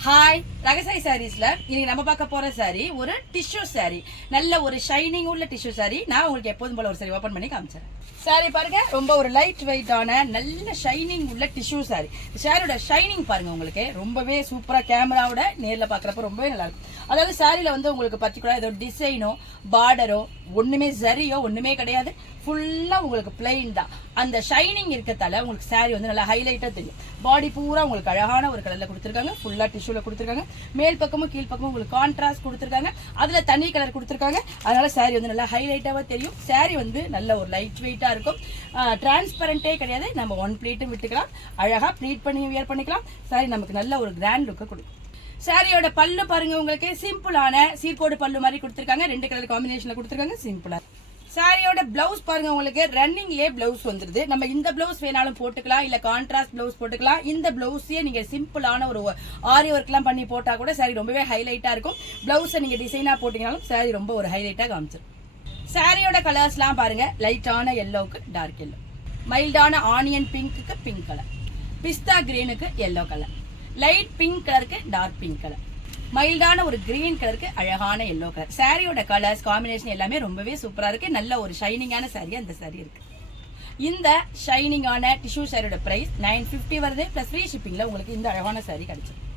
Hi ரகசாய் சாரீஸ்ல இன்னைக்கு நம்ம பார்க்க போற சாரி ஒரு டிஷ்யூ சாரி, நல்ல ஒரு ஷைனிங் உள்ள டிஷ்யூ சாரி. நான் உங்களுக்கு எப்போதும் போல ஒரு சாரி ஓபன் பண்ணி காமிச்சேன். சாரி பாருங்க, ரொம்ப ஒரு லைட் வெயிட்டான நல்ல ஷைனிங் உள்ள டிஷ்யூ சாரி. சாரியோட ஷைனிங் பாருங்க, உங்களுக்கு ரொம்பவே சூப்பரா கேமராவோட நேர்ல பாக்குறப்ப ரொம்பவே நல்லா இருக்கும். அதாவது சாரியில வந்து உங்களுக்கு பர்டிகுலரா ஏதோ டிசைனோ பார்டரோ ஒண்ணுமே ஜரியோ ஒண்ணுமே கிடையாது, ஃபுல்லா உங்களுக்கு பிளைன் தான். அந்த ஷைனிங் இருக்கத்தால உங்களுக்கு சாரி வந்து நல்லா ஹைலைட்டா தெரியும். பாடி பூரா உங்களுக்கு அழகான ஒரு கலர்ல கொடுத்துருக்காங்க, ஃபுல்லா டிஷ்யூல கொடுத்துருக்காங்க. மேல் பக்கமும் கீழ் பக்கமும் உங்களுக்கு கான்ட்ராஸ்ட் கொடுத்துருக்காங்க, அதுல தனி கலர் கொடுத்துருக்காங்க. அதனால சாரி வந்து நல்லா ஹைலைட்டாவா தெரியும். சாரி வந்து நல்ல ஒரு லைட் வெயிட்டா இருக்கும், டிரான்ஸ்பரண்டே கிடையாது. நம்ம ஒன் பிளேட்டும் விட்டுக்கலாம், அழகா ப்ளீட் பண்ணி வியர் பண்ணிக்கலாம். சாரி நமக்கு நல்ல ஒரு கிராண்ட் லுக்கை கொடுக்கும். சாரியோட பல்லு பாருங்க, உங்களுக்கு சிம்பிளான சீர்கோடு பல்லு மாதிரி கொடுத்துருக்காங்க, 2 கலர் காம்பினேஷன்ல கொடுத்துருக்காங்க, சிம்பிளா. சாரியோட பிளவுஸ் பாருங்க, உங்களுக்கு ரன்னிங்லயே பிளவுஸ் வந்துருது. நம்ம இந்த பிளவுஸ் வேணாலும் போட்டுக்கலாம், இல்ல கான்ட்ராஸ்ட் பிளவுஸ் போட்டுக்கலாம். இந்த பிளவுஸே நீங்க சிம்பிளான ஒரு ஆரி ஒர்க் எல்லாம் பண்ணி போட்டா கூட சாரி ரொம்பவே ஹைலைட்டா இருக்கும். பிளவுஸை நீங்க டிசைனா போட்டீங்கனாலும் சாரி ரொம்ப ஒரு ஹைலைட்டா காமிச்சிடும். சாரியோட கலர்ஸ்லாம் பாருங்க, லைட்டான எல்லோவுக்கு டார்க் எல்லோ, மைல்டான ஆனியன் பிங்க்கு பிங்க் கலர், பிஸ்தா கிரீனுக்கு எல்லோ கலர், லைட் பிங்க் கலருக்கு டார்க் பிங்க் கலர், மைல்டான ஒரு கிரீன் கலருக்கு அழகான எல்லோ கலர். சாரியோட கலர்ஸ் காம்பினேஷன் எல்லாமே ரொம்பவே சூப்பரா இருக்கு. நல்ல ஒரு ஷைனிங்கான சாரி அந்த சாரி இருக்கு. இந்த ஷைனிங்கான டிஷ்யூ சாரியோட பிரைஸ் 950 வருது. பிளஸ் ஃப்ரீ ஷிப்பிங்ல உங்களுக்கு இந்த அழகான சாரி கிடைச்சிடும்.